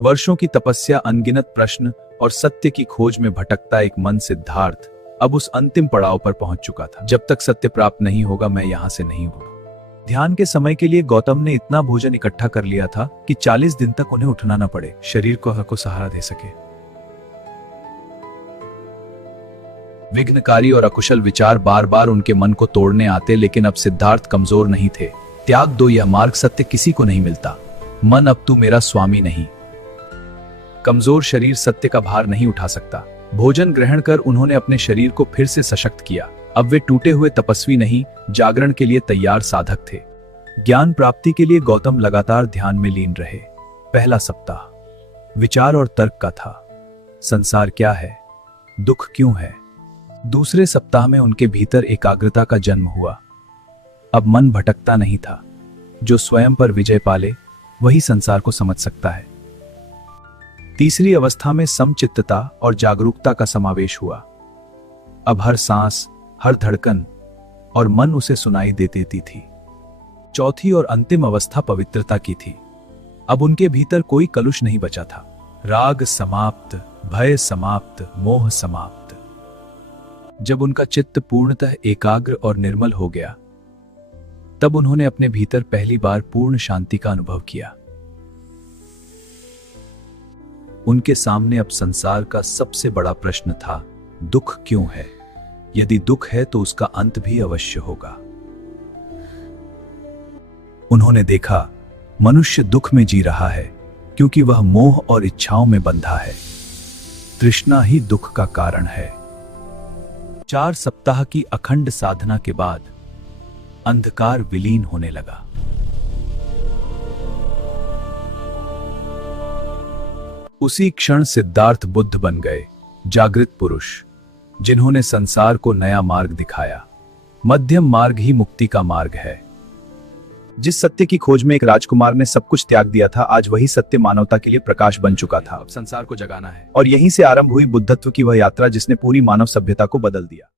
वर्षों की तपस्या, अनगिनत प्रश्न और सत्य की खोज में भटकता एक मन सिद्धार्थ अब उस अंतिम पड़ाव पर पहुंच चुका था। जब तक सत्य प्राप्त नहीं होगा मैं यहां से नहीं उठूंगा। ध्यान के समय के लिए गौतम ने इतना भोजन इकट्ठा कर लिया था कि 40 दिन तक उन्हें उठना न पड़े, शरीर को सहारा दे सके। विघ्नकारी और अकुशल विचार बार बार उनके मन को तोड़ने आते, लेकिन अब सिद्धार्थ कमजोर नहीं थे। त्याग दो यह मार्ग सत्य किसी को नहीं मिलता। मन, अब तू मेरा स्वामी नहीं। कमजोर शरीर सत्य का भार नहीं उठा सकता। भोजन ग्रहण कर उन्होंने अपने शरीर को फिर से सशक्त किया। अब वे टूटे हुए तपस्वी नहीं, जागरण के लिए तैयार साधक थे। ज्ञान प्राप्ति के लिए गौतम लगातार ध्यान में लीन रहे। पहला सप्ताह विचार और तर्क का था। संसार क्या है, दुख क्यों है। दूसरे सप्ताह में उनके भीतर एकाग्रता का जन्म हुआ। अब मन भटकता नहीं था। जो स्वयं पर विजय पाले वही संसार को समझ सकता है। तीसरी अवस्था में समचित्तता और जागरूकता का समावेश हुआ। अब हर सांस, हर धड़कन और मन उसे सुनाई दे देती थी। चौथी और अंतिम अवस्था पवित्रता की थी। अब उनके भीतर कोई कलुष नहीं बचा था। राग समाप्त, भय समाप्त, मोह समाप्त। जब उनका चित्त पूर्णतः एकाग्र और निर्मल हो गया, तब उन्होंने अपने भीतर पहली बार पूर्ण शांति का अनुभव किया। उनके सामने अब संसार का सबसे बड़ा प्रश्न था, दुख क्यों है। यदि दुख है तो उसका अंत भी अवश्य होगा। उन्होंने देखा, मनुष्य दुख में जी रहा है क्योंकि वह मोह और इच्छाओं में बंधा है। तृष्णा ही दुख का कारण है। 4 सप्ताह की अखंड साधना के बाद अंधकार विलीन होने लगा। उसी क्षण सिद्धार्थ बुद्ध बन गए, जागृत पुरुष, जिन्होंने संसार को नया मार्ग दिखाया। मध्यम मार्ग ही मुक्ति का मार्ग है। जिस सत्य की खोज में एक राजकुमार ने सब कुछ त्याग दिया था, आज वही सत्य मानवता के लिए प्रकाश बन चुका था। अब संसार को जगाना है, और यहीं से आरंभ हुई बुद्धत्व की वह यात्रा जिसने पूरी मानव सभ्यता को बदल दिया।